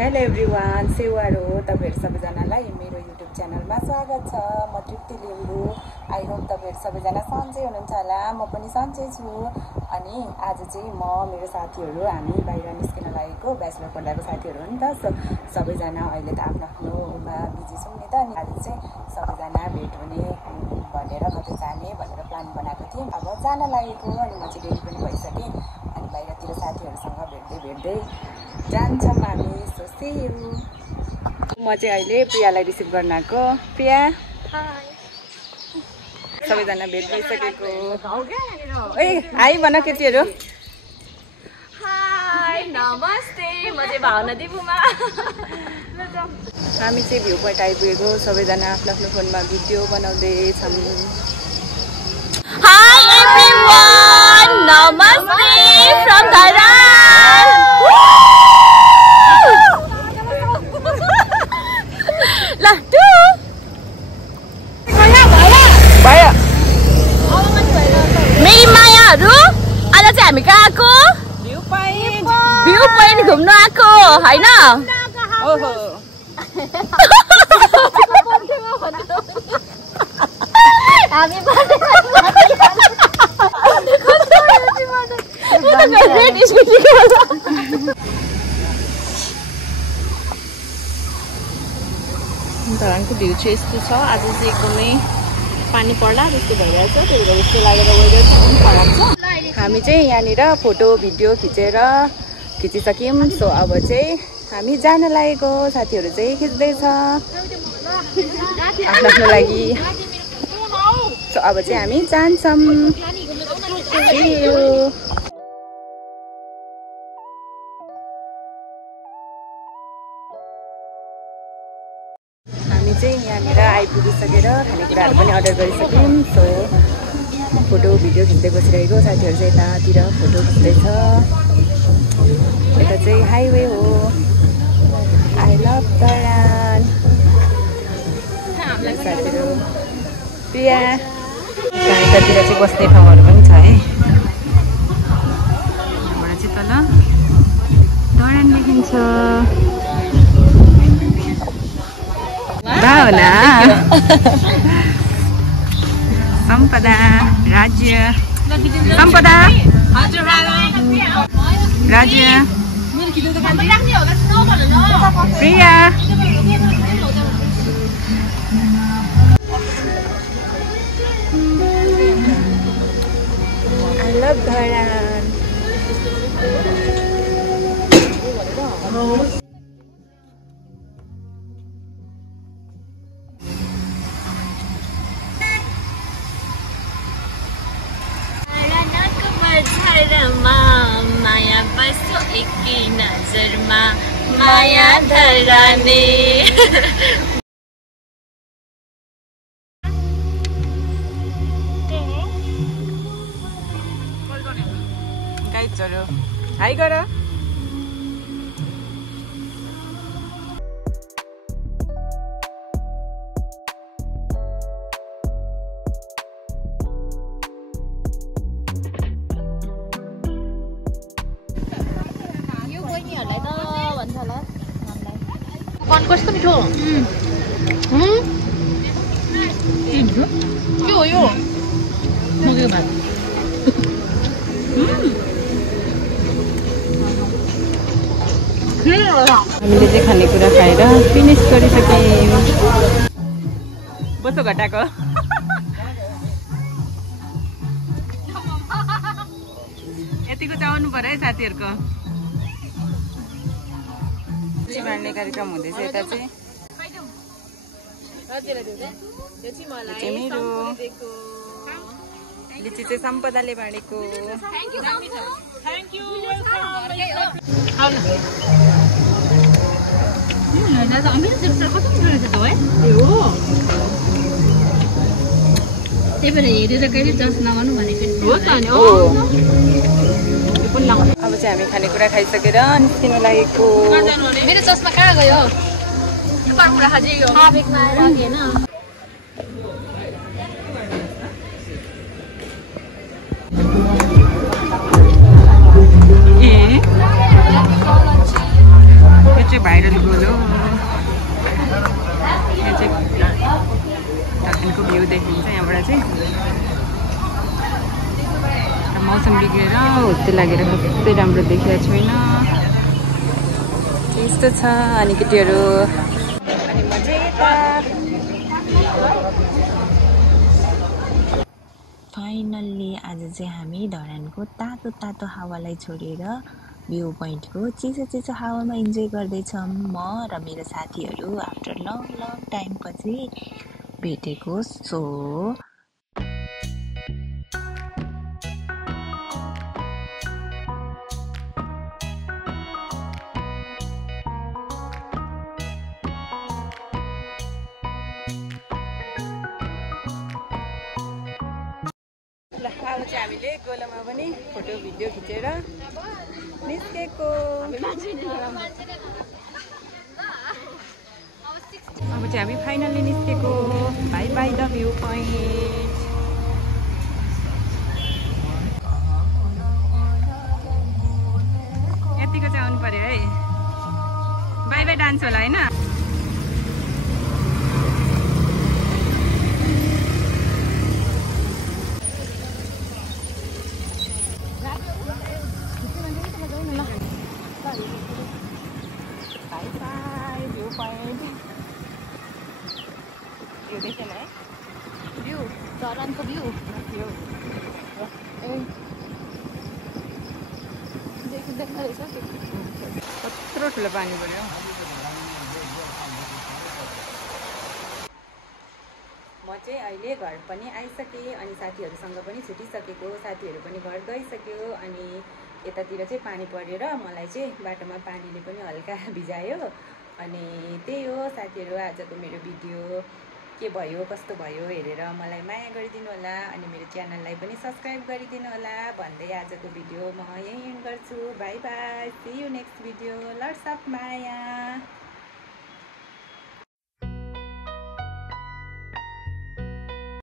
Hello everyone, सेवार हो। तपाईहरु सबैजनालाई मेरो युट्युब च्यानलमा स्वागत छ। म तृप्ति लिम्बू। आई होप तपाईहरु सबैजना सन्चै हुनुहुन्छ होला। म पनि सन्चै छु। अनि आज चाहिँ म मेरो साथीहरु हामी बाहिर निस्किन लागेको, ब्याचलर पढ्दाको साथीहरु हो नि त। सबैजना अहिले त आफ्नो आफ्नोमा बिजी छौं नि त। अनि आज चाहिँ सबैजना भेट हुने भनेर कतै जाने भनेर प्लान बनाएको थियौं। अब जान लागेको अनि म चाहिँ रेडी पनि भइसके। अनि बाहिरतिर साथीहरुसँग भेट्दै जान्छौं हामी। म चाहिँ अहिले प्रियालाई रिसिभ गर्न आएको। प्रिया हाय। सबैजना भेट भइसकेको। ए हाई भन केटीहरु। हाय नमस्ते, म चाहिँ भावना दिपुमा। हामी चाहिँ भ्यू पोइन्ट आइपुगेको। सबैजना आफ्नो आफ्नो फोनमा भिडियो बनाउँदै छन्। हाय एभ्रीवन, नमस्ते फ्रम धरान। मेरी मायाहरु आज चाहिँ हामी कहाँ आएको? भ्यू पोइन्ट घुम्न आएको हैन? ओहो हामी धरानको भ्यू चाहिँ यस्तो छ। आज चाहिँ एकदमै पानी पर्ला जस्तो भइरहेछ। त्यही भएर यस्तो लागेर वेदर पनि खराब छ। हामी चाहिँ यहाँनिर फोटो भिडियो खिचिसक्यौँ। सो अब चाहिँ हामी जान लागेको। साथीहरु चाहिँ खिच्दैछ आफ्नो लागि। सो अब चाहिँ हामी जान्छौँ। हामी चाहिँ यहाँनिर आइपुगिसकेर खानेकुराहरू पनि अर्डर गरिसक्यौँ। सो फोटो भिडियो खिच्दै बसिरहेको। साथीहरु चाहिँ यतातिर फोटो खिच्दैछ। यता चाहिँ हाइवे हो। I love Dharan. साथीहरु प्रिया यतातिर चाहिँ बस्ने ठाउँहरू पनि छ है। यहाँबाट चाहिँ तल धरान देखिन्छ। भावना सम्पदा राज्य सम्पदा राज्य प्रिया आई लभ धरान। माया बसो एकै नजरमा माया धराने। गाइजहरु हाई गर। कस्तो मिठो। के हो यो? मकै भात। हामीले चाहिँ खानेकुरा खाएर फिनिस गरिसक्यौँ। बसो घटाको यतिको चाहनु पर्यो है साथीहरुको। बाँड्ने कार्यक्रम हुँदैछ यता चाहिँ। मेरो लिची चाहिँ सम्पदाले बाँडेको। त्यही भएर हेरेर कहिले जस नगर्नु भनेको हो त नि। अब चाहिँ हामी खानेकुरा खाइसकेर निस्किन लागेको। मेरो चस्मा कहाँ गयो? कुरा खाजेको आवेगमा राखेन। चाहिँ भाइरल गोलो यहाँ चाहिँ ढल्केनको भ्यू देखिन्छ यहाँबाट चाहिँ। मौसम बिग्रेर हुत्ते लागेर कतै राम्रो देखिएको छैन त्यस्तो छ। अनि केटीहरू अनि म चाहिँ यता फाइनल्ली आज चाहिँ हामी धरानको तातो तातो हावालाई छोडेर भ्यू पोइन्टको चिसो चिसो हावामा इन्जोय गर्दैछौँ म र मेरो साथीहरू आफ्टर लङ टाइमपछि भेटेको। सो ल अब चाहिँ हामीले गोलोमा पनि फोटो भिडियो खिचेर निस्केको। अब चाहिँ हामी फाइनल्ली निस्केको। By by the view point. यतिको चाहिँ आउनु पर्यो है। बाई बाई डान्स होला होइन। भ्यू पोइन्ट यो देखेन है भ्यू धरानको भ्यू भ्यू कत्रो ठुलो पानी पऱ्यो। म चाहिँ अहिले घर पनि आइसकेँ अनि साथीहरूसँग पनि छुटिसकेको। साथीहरू पनि घर गइसक्यो अनि यतातिर चाहिँ पानी परेर मलाई चाहिँ बाटोमा पानीले पनि हल्का भिजायो। अनि त्यही हो साथीहरू आजको मेरो भिडियो के भयो कस्तो भयो हेरेर मलाई माया गरिदिनु होला अनि मेरो च्यानललाई पनि सब्सक्राइब गरिदिनु होला भन्दै आजको भिडियो म यहीँ एन्ड गर्छु। Bye bye, see you next video. Lots of Maya.